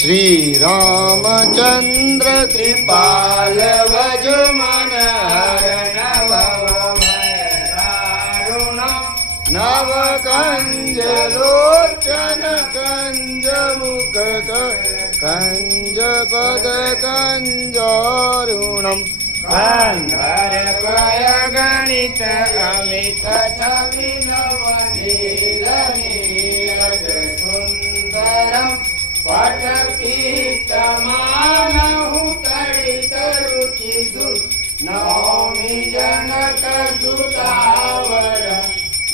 श्री रामचंद्र कृपाल भज मन नव कंज लोचन कंज मुख कंज पद कंजारुणम कंधर्वय गणित अमित छवि नवनील नीरज सुंदरम पटपीतमानहु तडित रुचि नौमि जनक सुतावर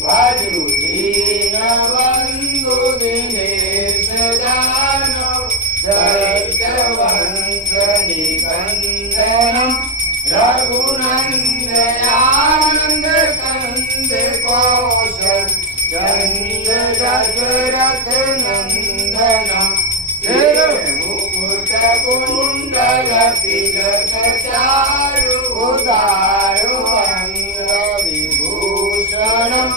वज्रुदीन बंधु दिनेश दानव दैत्य वंश निकंदनम रघुनंदनानंद कंद कौशल चंद दशरथ नंदनम मुकुट कुंडल तिलक चारु उदारु अंग विभूषणम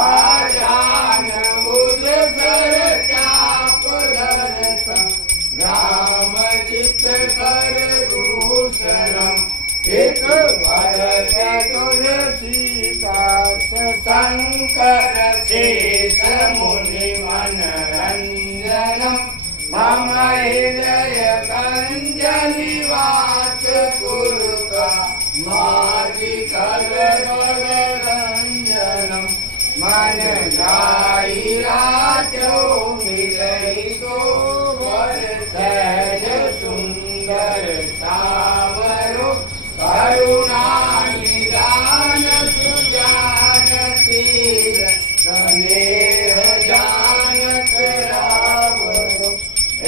आजान भुज सर चाप दर्शन ग्राम चित कर भूषणम एक भरत तुलसीदास शंकर शेष मुनि मनरंजनम मम हृदय कंज निवास कुरुका माधि कलरंजनम मन गाई राजो मिलई तो वर सहज सुंदर सावरो करुणा निदान सुजान तीर स्नेह जानत रावरो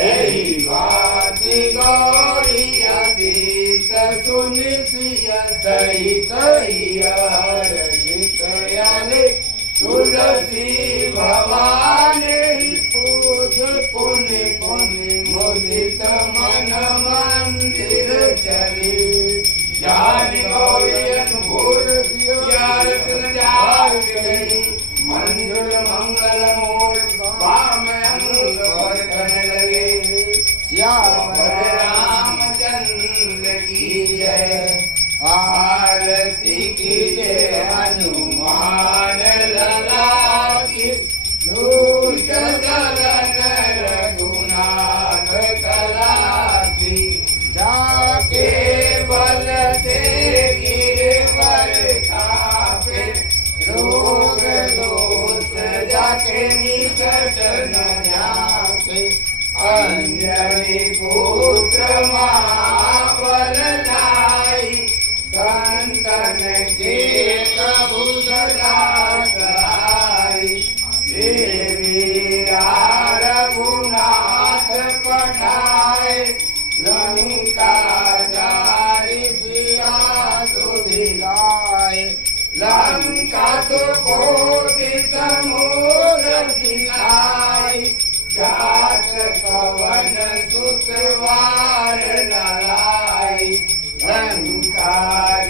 एहि भाति गौरी अतीत सुनिसिय सहित हर्षित यले तुलसी भवानी पूज पुनि पुनि मुदित मन मंदिर चली जान गौरी अनुभूत गई मंजुल मंगल मूल वाम अंग वर्धन लगे श्याम रामचंद्र की जय आरती की जय हनुमान लला की दूष गगन रघुनाथ कला की जाके बल से गिरवर खापे रोग दोष जाके निकट न जाके अंजनी पुत्र महाबल लाई संतन के प्रभु सदा सहाय देवी रघुनाथ पठाए लंका जारी सिया सुधिलाए लंका तो कोटि समूर सिलाए जात पवन सुतवार नलाई लंका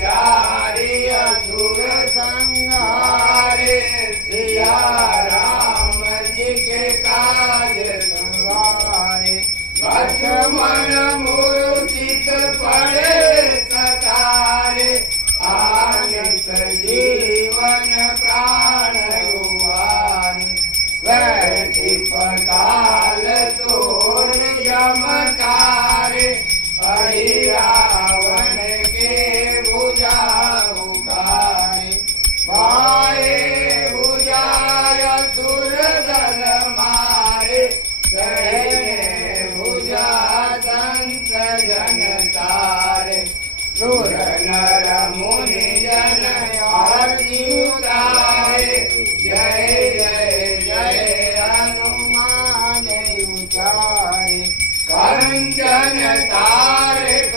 जारी असुर संहारे सिया राम जी के काज सवारे लक्ष्मण मूर्छित पड़े सकारे आने सजीवन प्राण हुआन बैठी पताल तोड़ यमकारे हरि रावण के भुजा उगारे बाए भुजाय सुर दल मारे सहने भुजा संत जन तारे सुर नर मुनि जन आरती उतारे जय जय जय हनुमान उचारे कंचन तारक